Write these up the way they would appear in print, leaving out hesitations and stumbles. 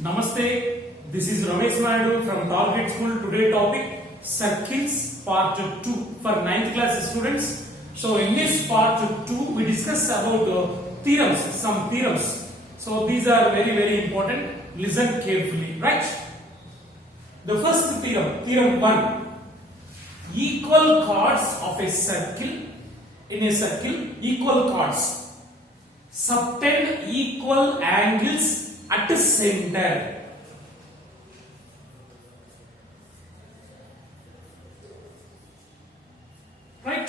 Namaste, this is Ramesh Naidu from Target School. Today topic circles part 2 for 9th class students. So in this part 2 we discuss about theorems, some theorems. So these are very important. Listen carefully, right? The first theorem, theorem 1. Equal chords of a circle, in a circle, equal chords subtend equal angles at the center. Right?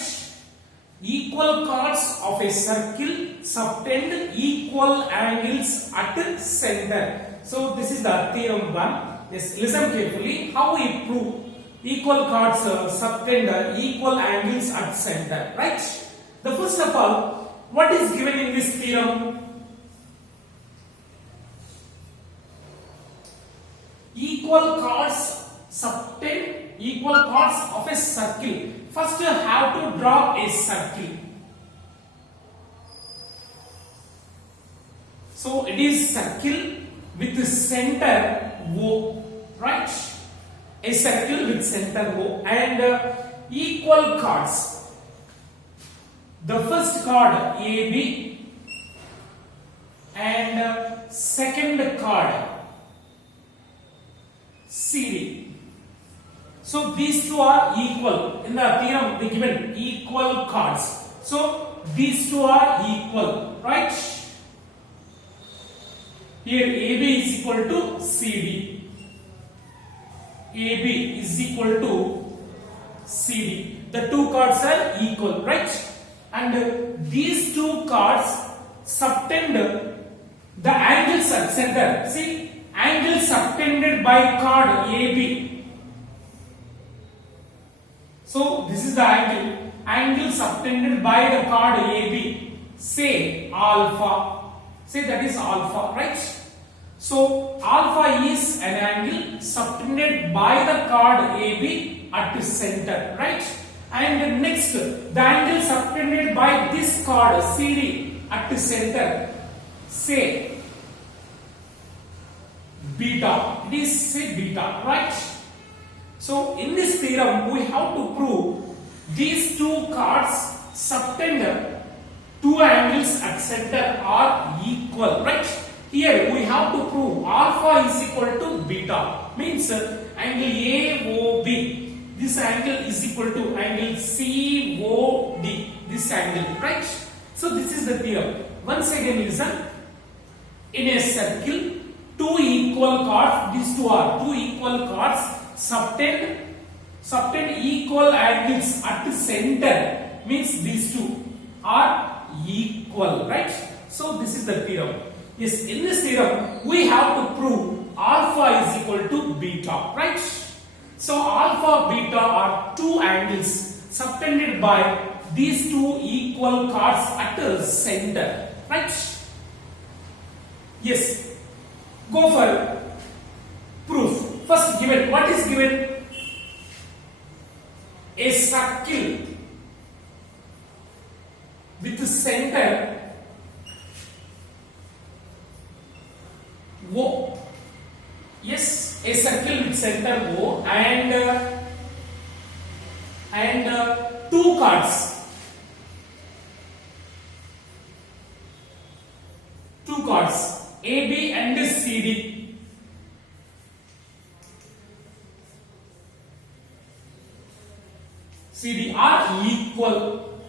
Equal chords of a circle subtend equal angles at the center. So this is the theorem 1. Yes, listen carefully. How we prove equal chords subtend equal angles at center. Right? The first of all, what is given in this theorem? Equal chords subtend equal chords of a circle. First you have to draw a circle. So it is circle with the center O, right? A circle with center O and equal chords. The first chord AB and second chord CD. So these two are equal. In the theorem they given equal chords. So these two are equal, right? Here AB is equal to CD. AB is equal to CD. The two chords are equal, right? And these two chords subtend the angles at center. See, angle subtended by chord AB. So this is the angle subtended by the chord AB. Say alpha. Say that is alpha, right? So alpha is an angle subtended by the chord AB at the center, right? And next, the angle subtended by this chord CD at the center. Say beta. It is say beta, right? So in this theorem we have to prove these two chords subtend two angles at center are equal, right? Here we have to prove alpha is equal to beta, means angle AOB. This angle is equal to angle COD. This angle, right? So this is the theorem. Once again listen. In a circle, two equal chords, these two are two equal chords subtend equal angles at the center, means these two are equal, right? So this is the theorem. Yes, in this theorem we have to prove alpha is equal to beta, right? So alpha beta are two angles subtended by these two equal chords at the center, right? Yes. Go for proof. First given, what is given? A circle with the center O. Yes, a circle with center O and two chords. Two chords AB and CD. CD are equal,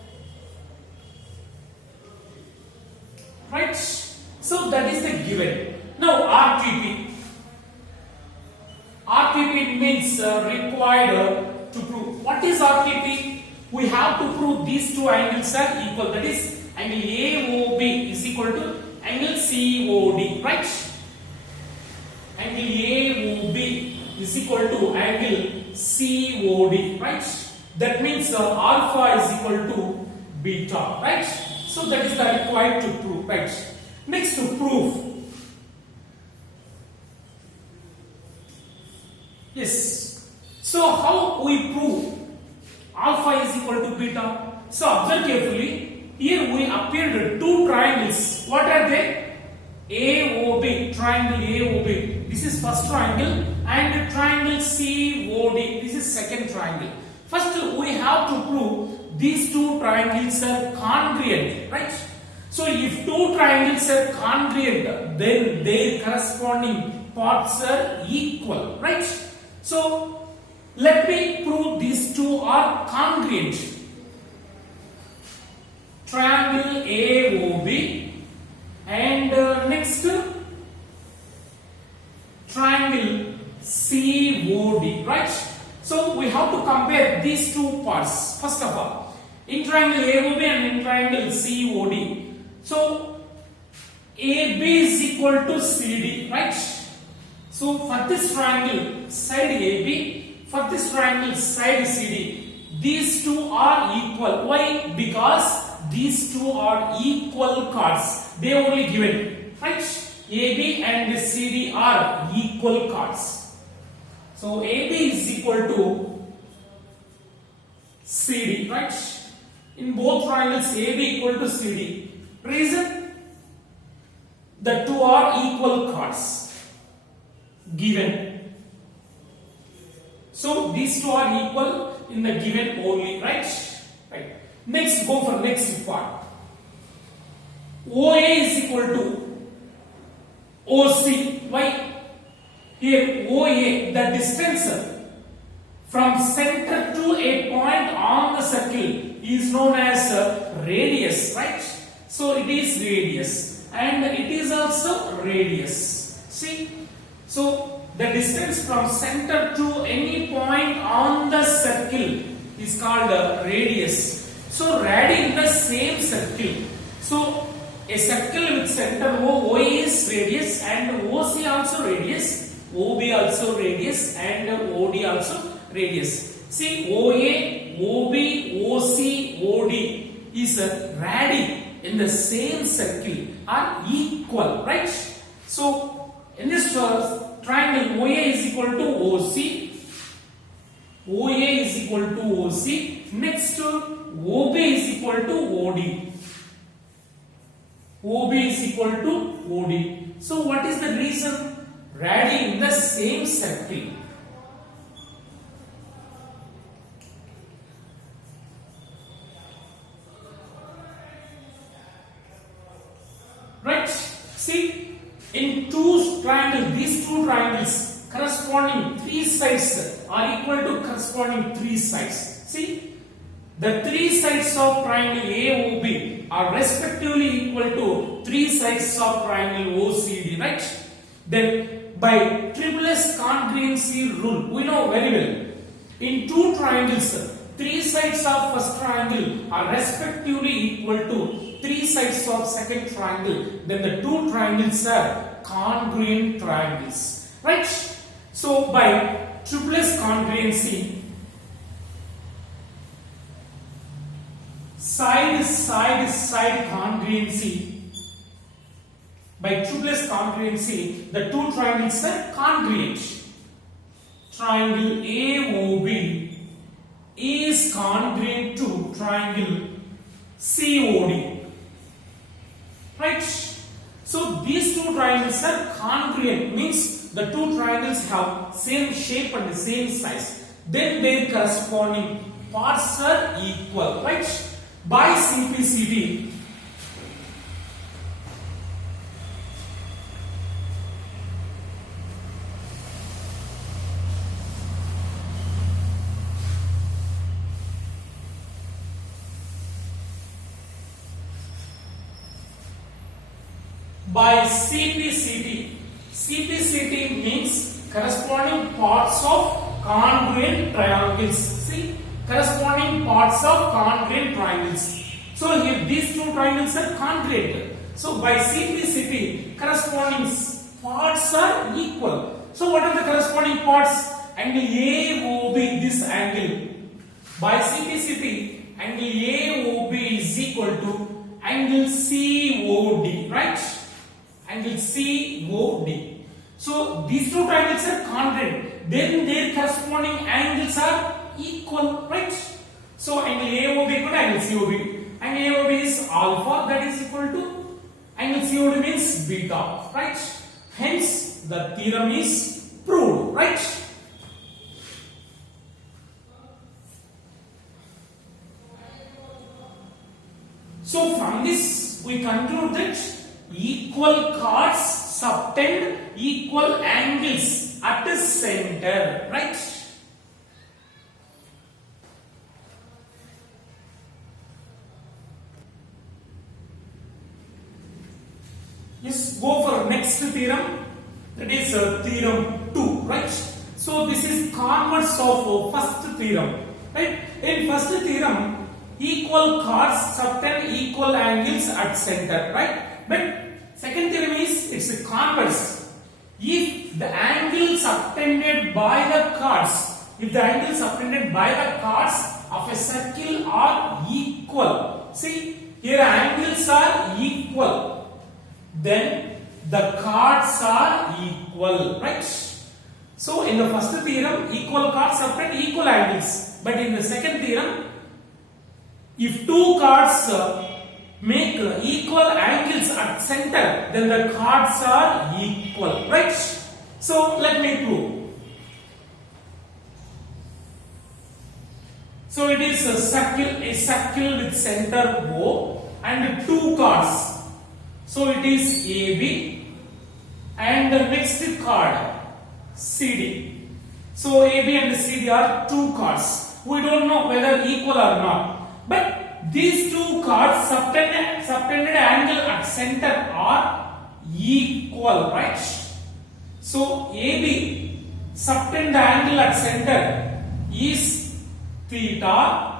right? So that is the given. Now RTP. RTP means required to prove. What is RTP? We have to prove these two angles are equal. That is angle AOB is equal to angle COD, right? Angle AOB is equal to angle COD, right? That means alpha is equal to beta, right? So that is the required to prove, right? Next to prove. Yes. So how we prove alpha is equal to beta? So observe carefully. Here we appeared two triangles. What are they? AOB, triangle AOB. This This is first triangle, and triangle COD. This is second triangle. First, we have to prove these two triangles are congruent, right? So, if two triangles are congruent, then their corresponding parts are equal, right? So, let me prove these two are congruent. Triangle AOB and next triangle COD, right? So we have to compare these two parts. First of all, in triangle AOB and in triangle COD, so AB is equal to CD, right? So for this triangle side AB, for this triangle side CD, these two are equal. Why? Because these two are equal chords. They are only given, right? AB and CD are equal chords. So AB is equal to CD, right? In both triangles, AB equal to CD. Reason? The two are equal chords given. So these two are equal in the given only, right? Right. Next, go for next part. OA is equal to OC. Why? Here OA, the distance from center to a point on the circle is known as radius, right? So it is radius and it is also radius. See? So the distance from center to any point on the circle is called radius. So radi in the same circle. So a circle with center OA is radius and OC also radius. OB also radius and OD also radius. See, OA, OB, OC, OD is radi in the same circle are equal, right? So, in this triangle, OA is equal to OC, OA is equal to OC, next OB is equal to OD. OB is equal to OD. So, what is the reason? Radi in the same circle. Right? See, in two triangles, these two triangles corresponding three sides are equal to corresponding three sides. See, the three sides of triangle AOB are respectively equal to three sides of triangle OCD, right? Then by triple S congruency rule, we know very well. In two triangles, three sides of first triangle are respectively equal to three sides of second triangle. Then the two triangles are congruent triangles, right? So by triple S congruency, side congruency. By triple S congruency, the two triangles are congruent. Triangle AOB is congruent to triangle COD. Right? So these two triangles are congruent, means the two triangles have same shape and the same size. Then their corresponding parts are equal. Right? By simplicity, by CPCT. CPCT means corresponding parts of congruent triangles. See, corresponding parts of congruent triangles. So here these two triangles are congruent. So by CPCT, corresponding parts are equal. So what are the corresponding parts? Angle AOB, this angle. By CPCT, angle AOB is equal to angle COD, right? Angle COD. So these two triangles are congruent. Then their corresponding angles are equal, right? So angle AOB equal to angle COB. Angle AOB is alpha, that is equal to angle COD means beta, right? Hence, the theorem is proved, right? So from this we conclude that equal chords subtend equal angles at the center, right? Yes, go for next theorem, that is theorem 2, right? So this is converse of first theorem, right? In first theorem, equal chords subtend equal angles at center, right? But second theorem is it's a converse. If the angle subtended by the chords, if the angle subtended by the chords of a circle are equal, see here angles are equal, then the chords are equal, right? So in the first theorem, equal chords subtend equal angles, but in the second theorem, if two chords make equal angles at center, then the chords are equal, right? So let me prove. So it is a circle with center O and two chords. So it is AB and the next chord CD. So AB and CD are two chords. We don't know whether equal or not. But these two chords subtended angle at center are equal, right? So AB subtended angle at center is theta.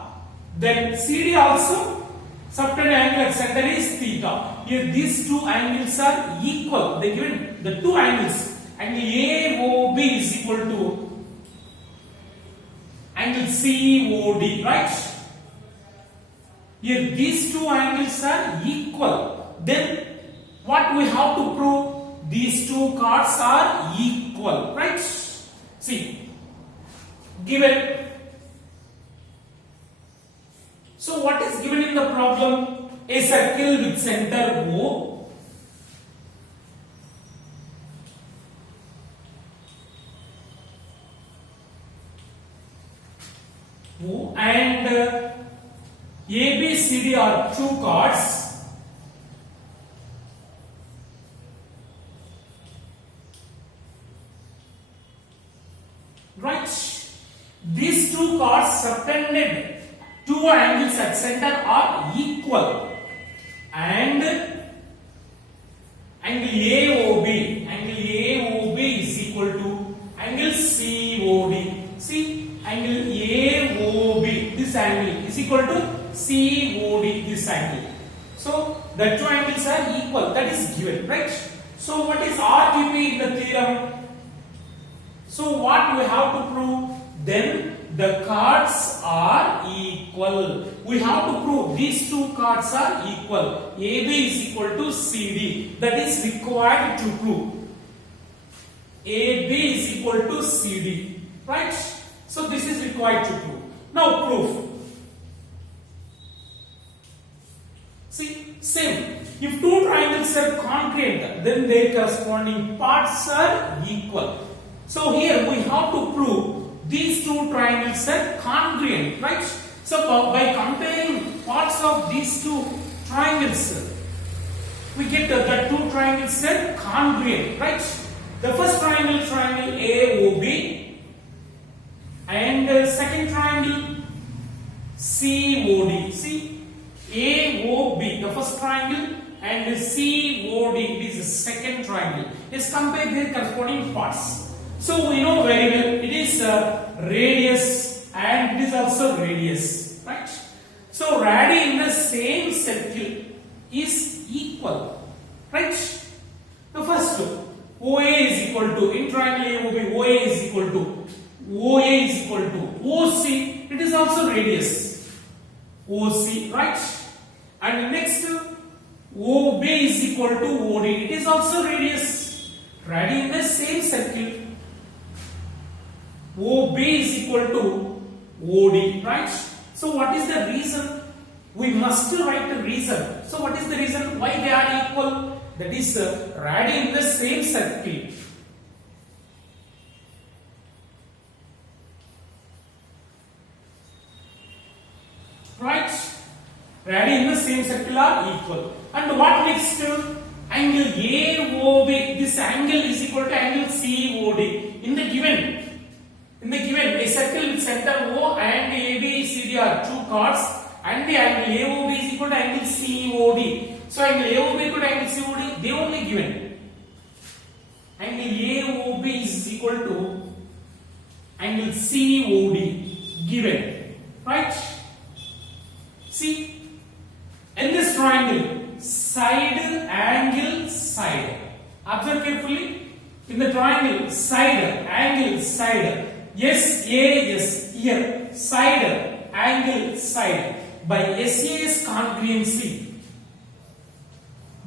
Then CD also subtended angle at center is theta. Here these two angles are equal. They given the two angles. Angle AOB is equal to angle COD, right? Here these two angles are equal. Then what we have to prove? These two chords are equal, right? See, given. So what is given in the problem? A circle with center O, and ABCD are two chords, right? These two chords subtended two angles at center are equal, and angle AOB is equal to angle COD. See, angle AOB, this angle is equal to COD, this angle. So the two angles are equal. That is given, right? So what is RTP in the theorem? So what we have to prove? Then the chords are equal. We have to prove these two chords are equal. AB is equal to CD. That is required to prove. AB is equal to CD. Right? So this is required to prove. Now proof. See, same. If two triangles are congruent, then their corresponding parts are equal. So here we have to prove these two triangles are congruent, right? So by comparing parts of these two triangles, we get that two triangles are congruent, right? The first triangle AOB, and second triangle COD. See, AOB, the first triangle, and COD, it is the second triangle. Let's compare their corresponding parts. So we know very well it is radius and it is also radius, right? So radii in the same circle is equal, right? The first OA is equal to, in triangle AOB, OA is equal to OC, it is also radius, OC, right? And the next OB is equal to OD, it is also radius. Radii in the same circle, OB is equal to OD, right? So what is the reason? We must write the reason. So what is the reason why they are equal? that is radii in the same circle. Right? Radii in the same circle are equal. And what next? Angle AOB. This angle is equal to angle COD. In the given a circle with center O and AB CD are two chords, and the angle AOB is equal to angle COD. So angle AOB equal to angle COD, they only given. Angle AOB is equal to angle COD given. Right? See, in this triangle, side, angle, side. Observe carefully. In the triangle, side, angle, side. Yes, yes, here. Side, angle, side. By SAS congruency.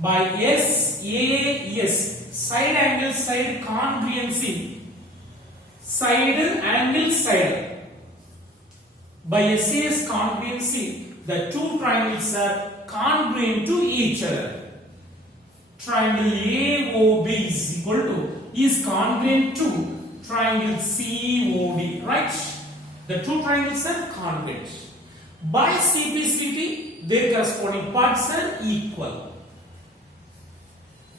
By SAS, side, angle, side congruency. Side, angle, side. By SAS congruency, the two triangles are congruent to each other. Triangle AOB is congruent to triangle COD, right? The two triangles are congruent. By CPCT, their corresponding parts are equal.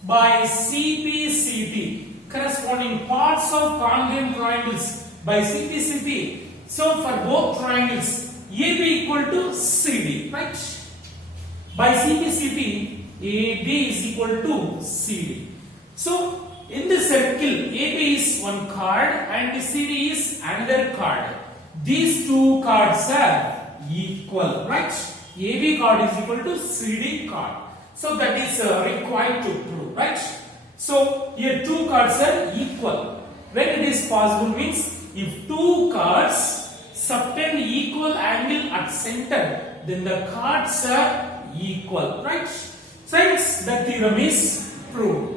By CPCT, corresponding parts of congruent triangles by CPCT. So for both triangles, AB equal to CD, right? By CPCT, AD is equal to CD. So in the circle, AB is one chord and CD is another chord. These two chords are equal, right? AB chord is equal to CD chord. So that is required to prove, right? So here two chords are equal. When it is possible means if two chords subtend equal angle at center, then the chords are equal, right? Since the theorem is proved.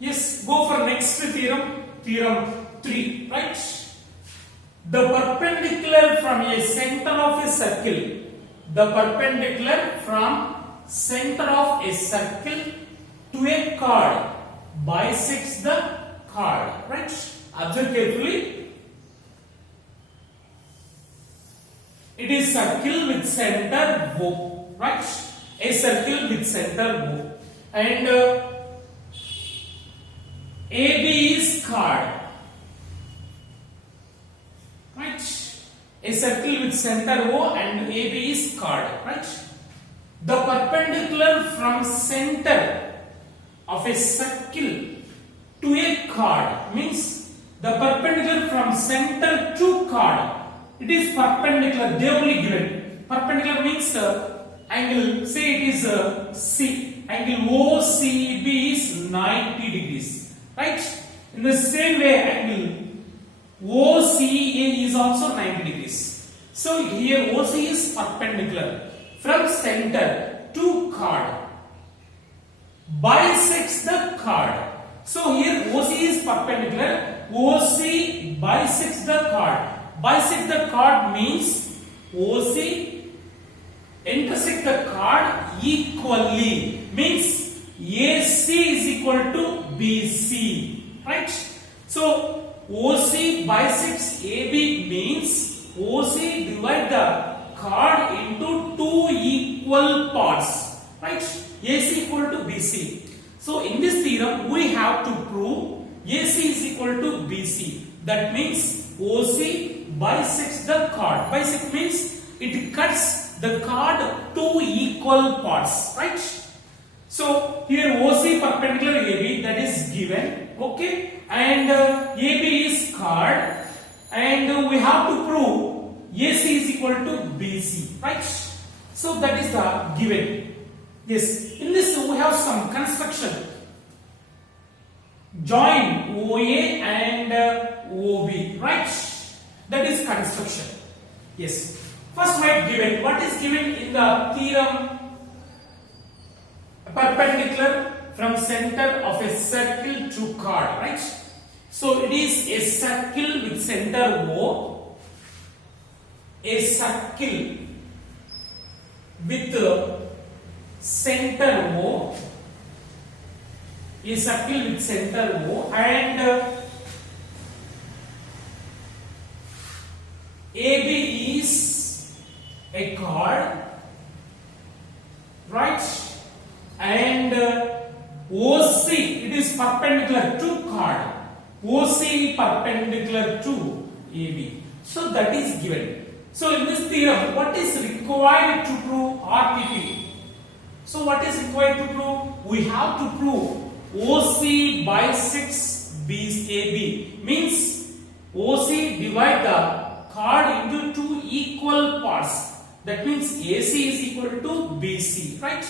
Yes, go for next theorem, theorem 3, right? The perpendicular from a center of a circle, the perpendicular from center of a circle to a chord bisects the chord, right? Observe carefully. It is circle with center O, right? A circle with center O, and AB is chord, right? A circle with center O and AB is chord, right? The perpendicular from center of a circle to a chord means the perpendicular from center to chord. It is perpendicular. They only given. Perpendicular means angle. Say it is C. Angle OCB is 90 degrees. Right? In the same way, angle OCA is also 90 degrees. So here OC is perpendicular from center to chord bisects the chord. So here OC is perpendicular, OC bisects the chord. Bisect the chord means OC intersect the chord equally, means AC is equal to BC, right? So OC bisects AB means OC divide the chord into two equal parts, right? AC equal to BC. So in this theorem we have to prove AC is equal to BC. That means OC bisects the chord. Bisect means it cuts the chord two equal parts, right? So here OC perpendicular AB, that is given, okay, and AB is chord, and we have to prove AC is equal to BC, right? So that is the given. Yes, in this we have some construction. Join OA and OB, right? That is construction. Yes. First write given. What is given in the theorem? Perpendicular from center of a circle to chord, right? So it is a circle with center O, a circle with center O, a circle with center O, and AB is a chord, right? And OC, it is perpendicular to chord. OC perpendicular to AB. So that is given. So in this theorem, what is required to prove RTP? So what is required to prove? We have to prove OC bisects AB. Means OC divide the chord into two equal parts. That means AC is equal to BC, right?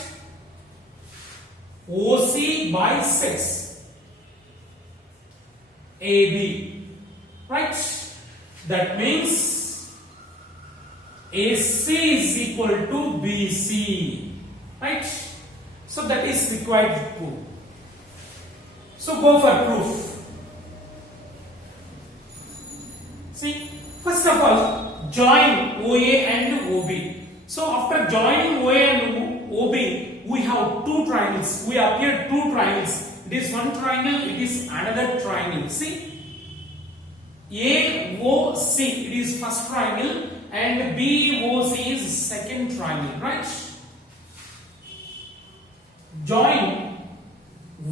OC bisects AB, right? That means AC is equal to BC, right? So that is required to prove. So go for proof. See, first of all, join OA and OB. So after joining OA and OB, we have two triangles. We appear two triangles. It is one triangle, it is another triangle. See, AOC, it is first triangle, and BOC is second triangle, right? Join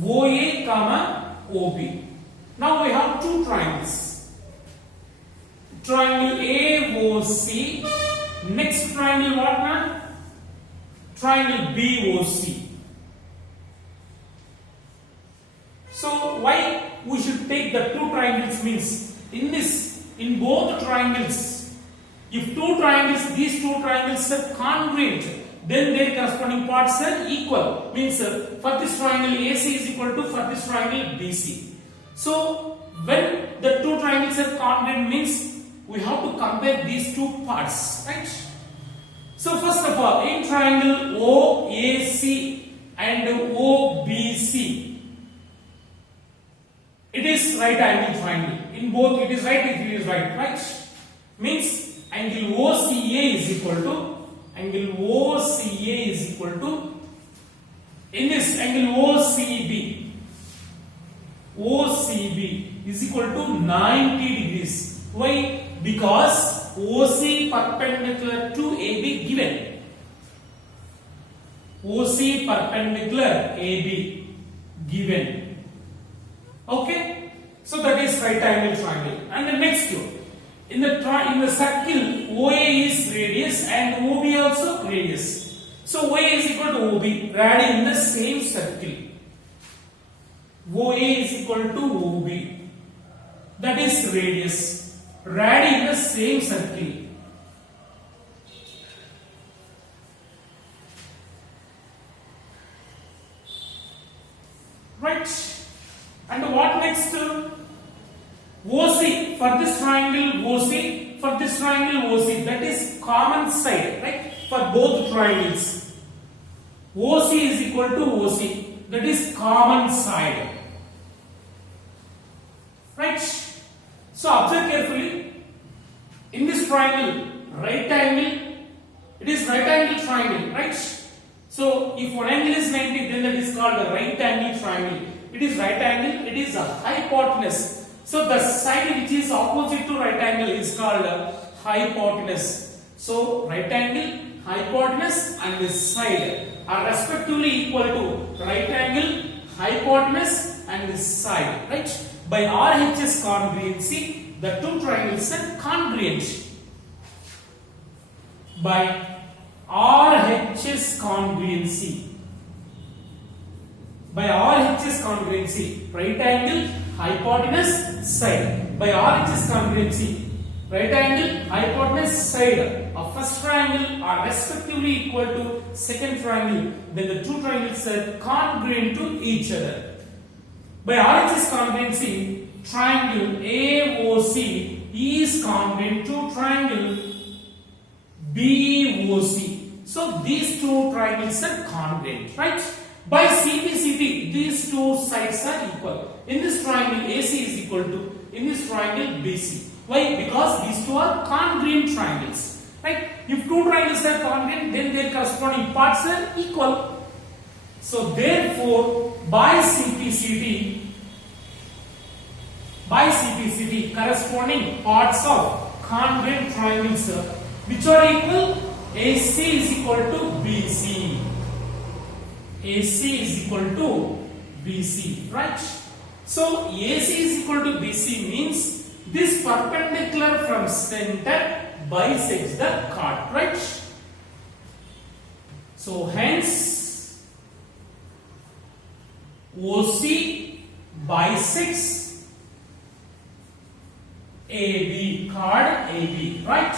OA comma OB. Now we have two triangles. Triangle AOC. Next triangle what now? Triangle BOC. So why we should take the two triangles means in both triangles, if these two triangles are congruent, then their corresponding parts are equal. Means for this triangle AC is equal to for this triangle BC. So when the two triangles are congruent means we have to compare these two parts, right? So first of all, in triangle OAC and OBC, it is right angle triangle. In both it is right, it is right, right? Means angle OCA is equal to in this angle OCB is equal to 90 degrees. Why? Because OC perpendicular to AB given. OC perpendicular AB given. Okay? So that is right angle triangle. And the next one, in the circle OA is radius and OB also radius. So OA is equal to OB, radi in the same circle. OA is equal to OB. That is radius. Radi in the same circle. Right? And what next? OC, for this triangle OC, for this triangle OC, that is common side, right? For both triangles. OC is equal to OC, that is common side. Right? So observe carefully. In this triangle, right angle, it is right angle triangle, right? So if one angle is 90, then that is called a right angle triangle. It is right angle, it is a hypotenuse. So the side which is opposite to right angle is called hypotenuse. So right angle, hypotenuse and this side are respectively equal to right angle, hypotenuse and this side, right? By RHS congruency, the two triangles are congruent. By RHS congruency. By RHS congruency, right angle, hypotenuse, side. By RHS congruency, right angle, hypotenuse, side of first triangle are respectively equal to second triangle. Then the two triangles are congruent to each other. By RHS congruency, triangle AOC is congruent to triangle BOC. So these two triangles are congruent, right? By CPCT, these two sides are equal. In this triangle, AC is equal to, in this triangle, BC. Why? Because these two are congruent triangles. Right? If two triangles are congruent, then their corresponding parts are equal. So therefore, by CPCT, corresponding parts of congruent triangles which are equal, AC is equal to BC. AC is equal to BC, right? So AC is equal to BC means this perpendicular from center bisects the chord, right? So hence OC bisects AB, chord AB, right?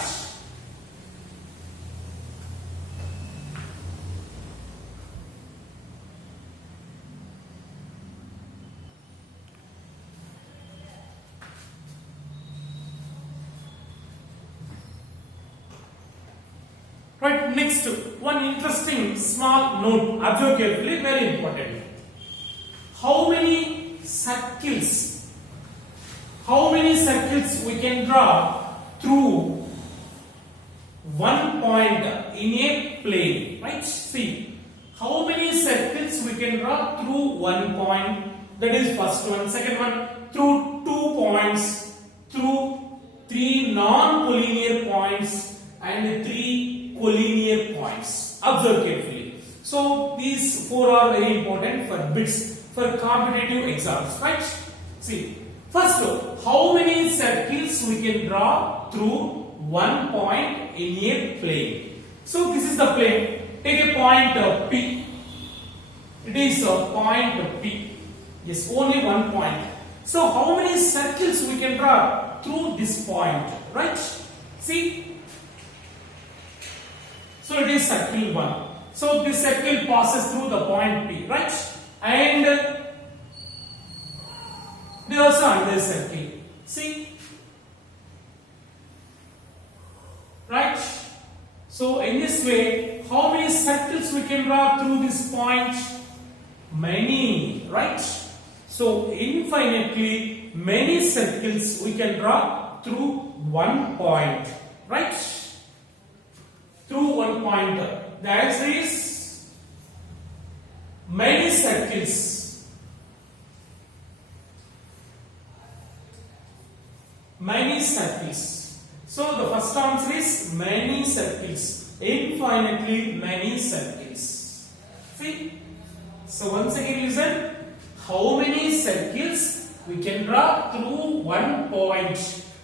Right, next one interesting small note, observe carefully, very important. How many circles we can draw through one point in a plane, right? See, how many circles we can draw through one point, that is first one. Second one, through 2 points, through 3 non-collinear points and 3 collinear points. Observe carefully. So these 4 are very important for bits for competitive exams, right? See, first, how many circles we can draw through one point in a plane? So this is the plane. Take a point P. It is a point P. Yes, only one point. So how many circles we can draw through this point, right? See. So it is circle 1. So this circle passes through the point P, right? And there is also another circle. See? Right? So in this way, how many circles we can draw through this point? Many, right? So infinitely many circles we can draw through one point, right? Through one point. The answer is many circles. Many circles. So the first answer is many circles. Infinitely many circles. See? So once again listen. How many circles we can draw through one point?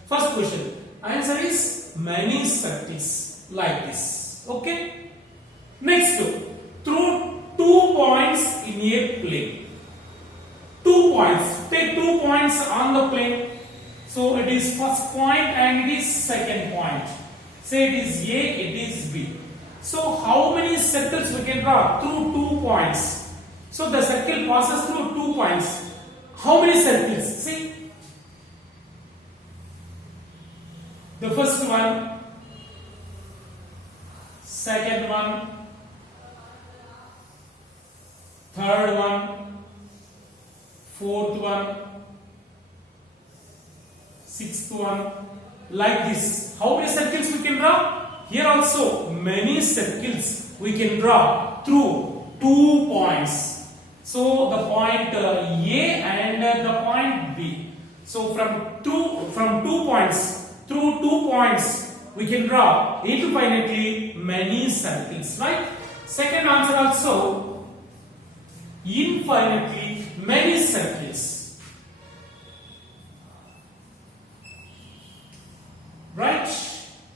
First question. Answer is many circles. Like this. Okay? Next, through 2 points in a plane. 2 points. Take 2 points on the plane. So it is first point and it is second point. Say it is A, it is B. So how many circles we can draw through 2 points? So the circle passes through 2 points. How many circles? See. The first one, second one, third one, fourth one, sixth one, like this. How many circles we can draw? Here also many circles we can draw through 2 points. So the point A and the point B. So from two points, through 2 points we can draw infinitely many circles, right? Second answer also infinitely many circles, right?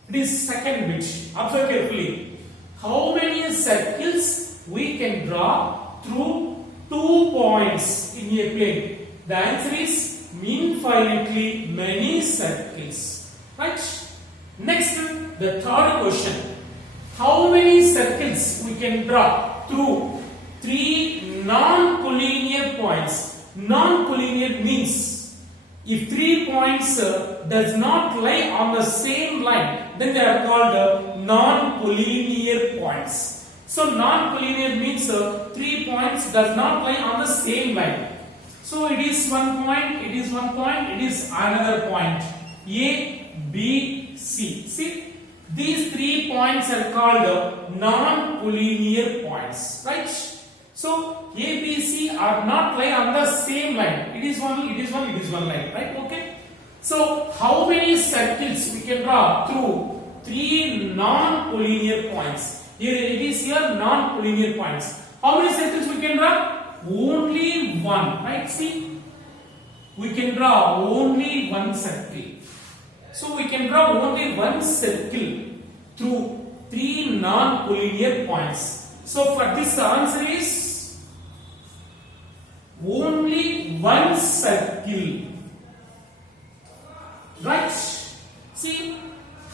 It is second bit. Observe carefully. How many circles we can draw through 2 points in a plane? The answer is infinitely many circles, right? Next, the third question. How many circles we can draw through 3 non-collinear points? Non-collinear means if 3 points does not lie on the same line, then they are called non-collinear points. So non-collinear means 3 points does not lie on the same line. So it is one point, it is one point, it is another point. A, B, C. See, these 3 points are called non-collinear points, right? So A, B, C are not lie on the same line. It is one line, right? Okay. So how many circles we can draw through 3 non-collinear points? Here it is here non-collinear points. How many circles we can draw? Only one, right? See, we can draw only one circle. So we can draw only one circle through 3 non-collinear points. So for this answer is only one circle, right? See,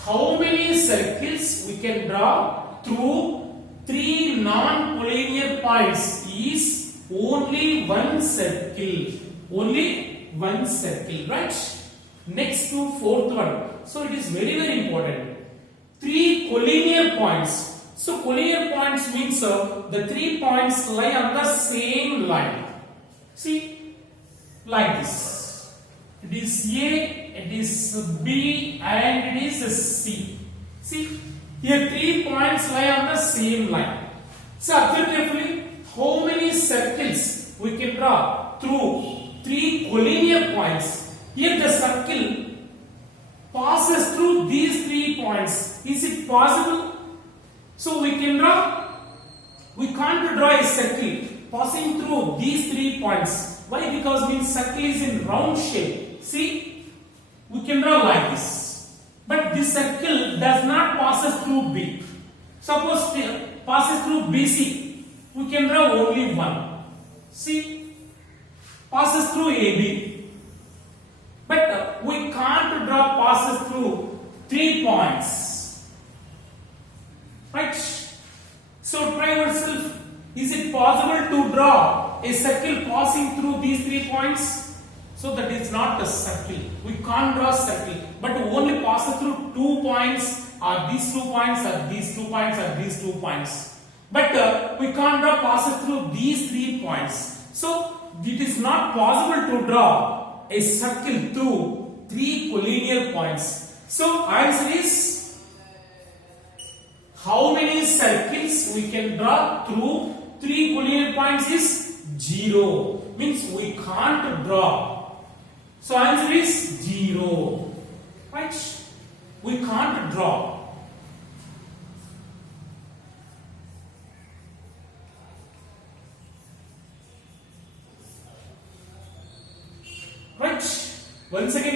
how many circles we can draw through 3 non-collinear points is only one circle. Only one circle, right? Next to fourth one. So it is very important. 3 collinear points. So collinear points means the 3 points lie on the same line. See, like this. It is A, it is B, and it is C. See, here 3 points lie on the same line. So observe carefully how many circles we can draw through 3 collinear points. Here the circle passes through these 3 points. Is it possible? So we can draw. We can't draw a circle passing through these 3 points. Why? Because means circle is in round shape. See, we can draw like this. But this circle does not passes through B. Suppose it passes through BC. We can draw only one. See, passes through AB. But we can't draw passes through 3 points. Right? So try yourself. Is it possible to draw a circle passing through these 3 points? So that is not a circle. We can't draw a circle, but only passes through 2 points, or these 2 points, or these 2 points, or these 2 points. But we can't draw passes through these 3 points. So it is not possible to draw a circle through 3 collinear points. So answer is, how many circles we can draw through 3 collinear points is 0. Means we can't draw. So answer is 0. Right? We can't draw. Right? Once again